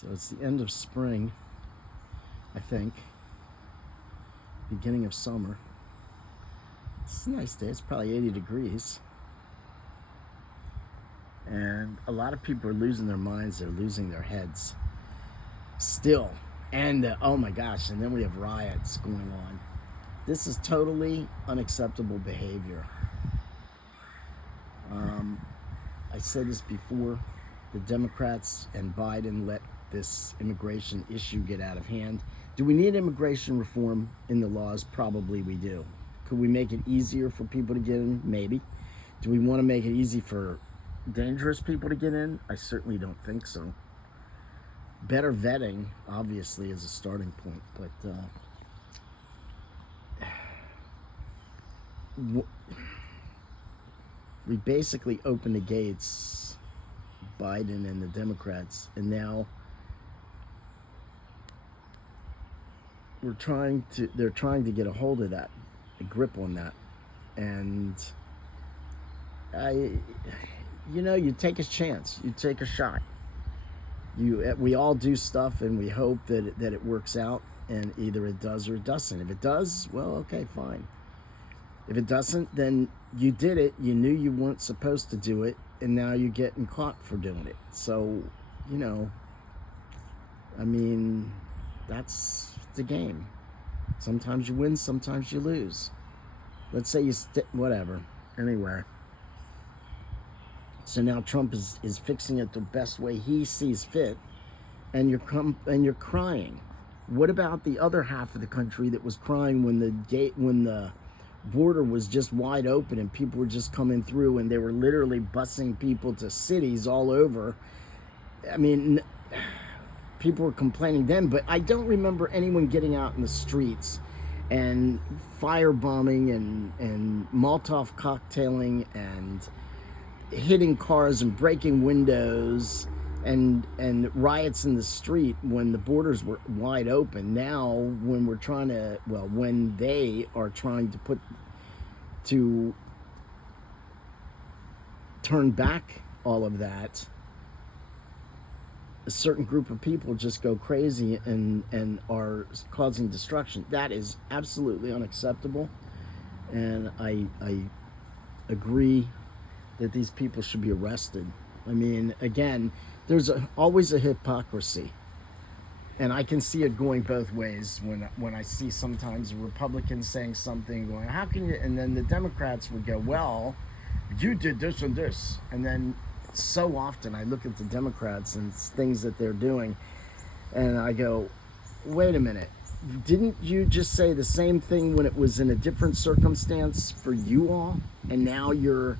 So it's the end of spring, I think. Beginning of summer. It's a nice day. It's probably 80 degrees. And a lot of people are losing their minds. They're losing their heads. Still. And oh my gosh, and then we have riots going on. This is totally unacceptable behavior. I said this before. The Democrats and Biden let this immigration issue get out of hand. Do we need immigration reform in the laws? Probably we do. Could we make it easier for people to get in? Maybe. Do we want to make it easy for dangerous people to get in? I certainly don't think so. Better vetting, obviously, is a starting point, but we basically opened the gates, Biden and the Democrats, and now they're trying to get a hold of that, a grip on that. And you take a chance, you take a shot. We all do stuff and we hope that it works out, and either it does or it doesn't. If it does, well, okay, fine. If it doesn't, then you did it, you knew you weren't supposed to do it, and now you're getting caught for doing it. So, that's the game. Sometimes you win, sometimes you lose. Let's say whatever. Anyway. So now Trump is fixing it the best way he sees fit, and you're crying. What about the other half of the country that was crying when the border was just wide open and people were just coming through and they were literally busing people to cities all over? I mean, people were complaining then, but I don't remember anyone getting out in the streets and firebombing and Molotov cocktailing and hitting cars and breaking windows and riots in the street when the borders were wide open. Now, when they are trying to turn back all of that, a certain group of people just go crazy and are causing destruction. That is absolutely unacceptable, and I agree that these people should be arrested. I mean, again, there's always a hypocrisy, and I can see it going both ways. When I see sometimes a Republican saying something, going, "How can you?" and then the Democrats would go, "Well, you did this and this," and then so often I look at the Democrats and things that they're doing, and I go, "Wait a minute. Didn't you just say the same thing when it was in a different circumstance for you all, and now you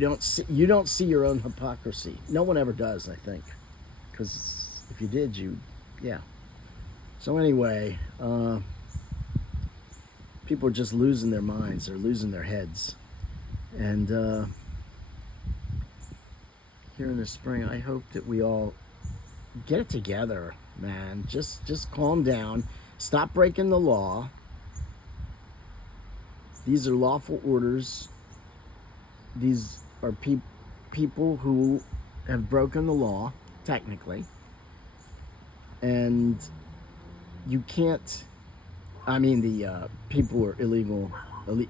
don't see your own hypocrisy?" No one ever does, I think, because if you did, yeah. So anyway, people are just losing their minds. They're losing their heads, and here in the spring, I hope that we all get it together, man. Just calm down. Stop breaking the law. These are lawful orders. These are people who have broken the law, technically. And you can't, the people who are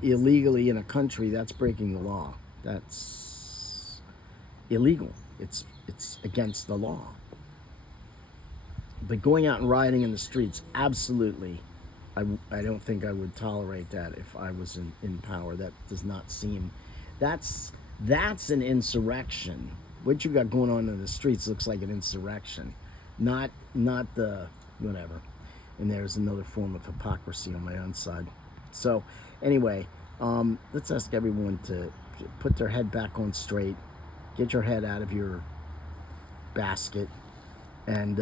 illegally in a country, that's breaking the law. That's illegal. It's against the law. But going out and rioting in the streets, absolutely, I don't think I would tolerate that if I was in power. That does not seem... That's an insurrection. What you got going on in the streets looks like an insurrection, not the whatever. And there's another form of hypocrisy on my own side. So anyway, let's ask everyone to put their head back on straight, get your head out of your basket, and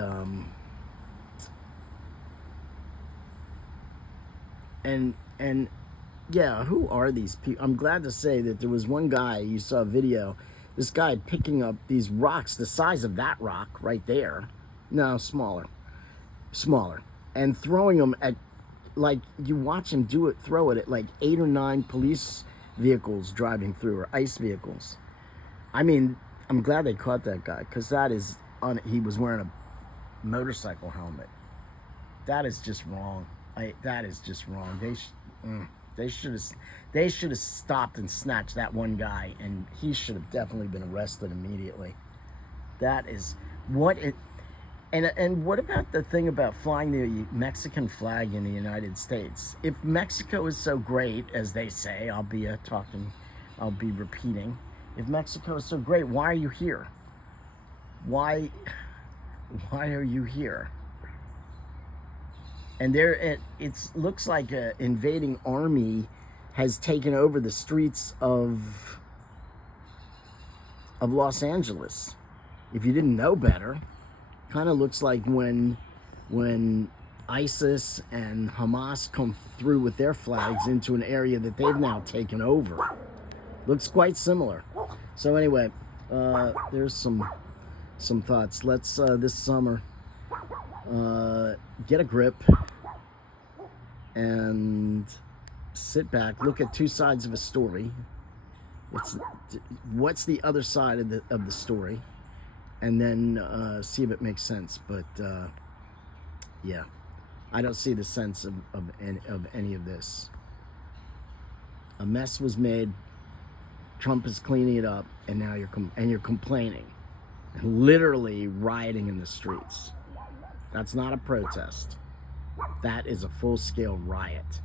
yeah, who are these people? I'm glad to say that there was one guy, you saw a video, this guy picking up these rocks the size of that rock right there. No, smaller, and throwing them at, like, you watch him throw it at like 8 or 9 police vehicles driving through, or ICE vehicles. I mean, I'm glad they caught that guy, because that is, he was wearing motorcycle helmet. That is just wrong. That is just wrong. They should have stopped and snatched that one guy, and he should have definitely been arrested immediately. That is what it. And what about the thing about flying the Mexican flag in the United States? If Mexico is so great, as they say, I'll be repeating. If Mexico is so great, why are you here? Why are you here? And it looks like an invading army has taken over the streets of Los Angeles. If you didn't know better, kind of looks like when ISIS and Hamas come through with their flags into an area that they've now taken over. Looks quite similar. So anyway, there's some thoughts. Let's this summer get a grip and sit back, look at two sides of a story. What's the other side of the story, and then see if it makes sense. But yeah, I don't see the sense of any of this. A mess was made. Trump is cleaning it up, and now you're complaining, and literally rioting in the streets. That's not a protest. That is a full-scale riot.